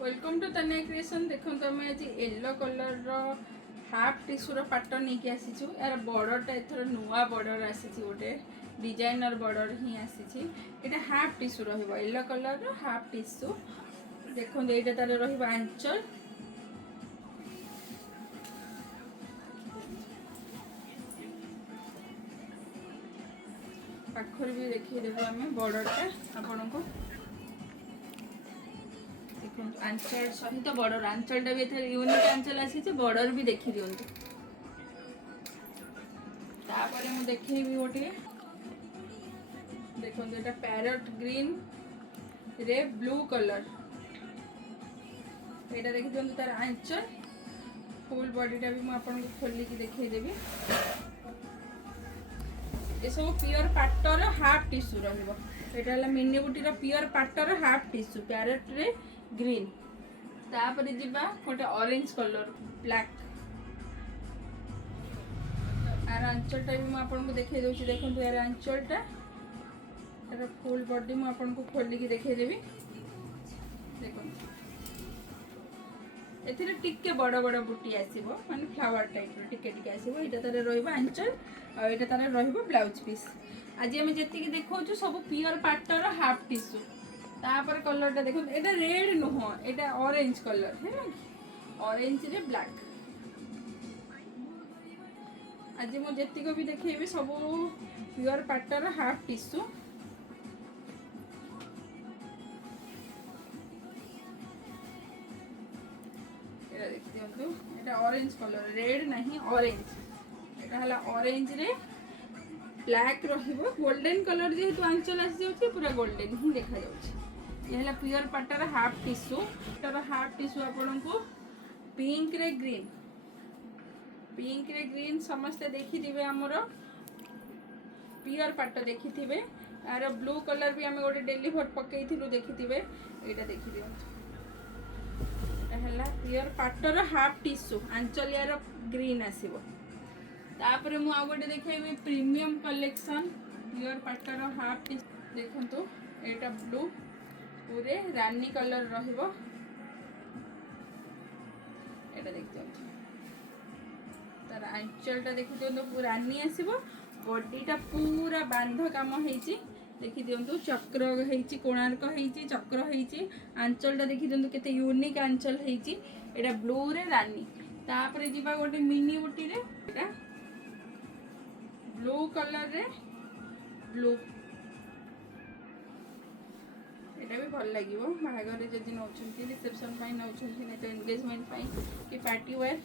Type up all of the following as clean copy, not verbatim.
Welcome to तन्या creation. देखो आम आज येलो कलर रो हाफ टिश्यूर पाट नहीं आसीचु। यार बॉर्डरटा एथर नुआ बॉर्डर आसी गोटे डिजाइनर बॉर्डर ही आसी। ये हाफ टिश्यू रहिबो येलो कलर रो हाफ टिश्यू। देखो ये तार रहिबो आंचल। पाखर भी देखिए देबो आम बॉर्डरटा आपन को। आंचल सहित बॉर्डर आंचलटा भी एथर यूनिक आंचल आसी बॉर्डर भी देखी दियंतु। तापर मु देखिबी गोटे देखो ये पैरट ग्रीन रे ब्लू कलर। ये देखी दियंतु तार आंचल फुल बॉडीटा भी मुझे खोलिकी देखईदेवी। ये सब प्योर पाटर हाफ टिश्यू रहा मिनी बुटीर प्योर पाटर हाफ टिश्यू पैरट रे ग्रीन। तापर जीवा गोटे ऑरेंज कलर ब्लैक आर आंचलटा भी मुझे देखई दूसरी। देखो यार आंचलटा यार फुल बॉडी मुझे खोलिकी देखईदेवी। देखो एथिरे टिके बड़ बड़ बुटी आसीबो माने फ्लावर टाइप रो टिके टिके आसीबो। एटा तारे रहइबो आंचल आ एटा तारे रहइबो ब्लाउज पीस। आज हम जेति कि देखौछु सब प्योर पाटर हाफ टिश्यू। तापर कलरटा देखो एटा रेड नुह एटा ऑरेंज कलर है ऑरेंज रे ब्लैक। आज मु जेति को भी देखैबी सब प्योर पाटर हाफ टिश्यू। देखि दियंतु एटा ऑरेंज कलर रेड नहीं ऑरेंज। एटा हला ऑरेंज रे ब्लैक रहिबो गोल्डन कलर जेहेतु आंचल आसी जाउछि पूरा गोल्डन ही देखा जाउछि। ये हला प्योर पाटर हाफ टिश्यू। पाटर हाफ टिश्यू आपन को पिंक रे ग्रीन समस्त देखि दिबे। हमर प्योर पाट देखि थिबे आरो ब्लू कलर भी हमें गोटे डेलीभर पकईथिलु देखि थिबे। एटा देखि दियंतु प्योर पाटर हाफ टिश्यू आंचल यार ग्रीन आसीबो। तापर मु आ गोटे देखैबी प्रीमियम कलेक्शन प्योर पाटर हाफ टिश्यू। देखंतु एटा ब्लू पूरे रानी कलर रहिबो। एटा देखियंतु तार आंचलटा देखि दियंतु रानी आसीबो। बॉडीटा पूरा बांध काम हेची देखि दियंतु चक्र हेची कोणार्क हेची चक्र हेची। आंचलटा देखि दियंतु केते यूनिक आंचल हेची। एटा ब्लू रे रानी। तापर जीवा गोटे मिनी बुटी रे एटा ब्लू कलर रे ब्लू। एटा भी भल लागिवो बाहागर जदि नौछंती रिसेप्शन पाई नौछंती नै तो एंगेजमेंट पाई कि पार्टी वेयर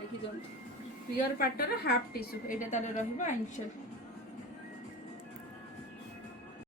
देखि दियंतु प्योर पाटर हाफ टिश्यू। एटा तार रहिबो आंचल।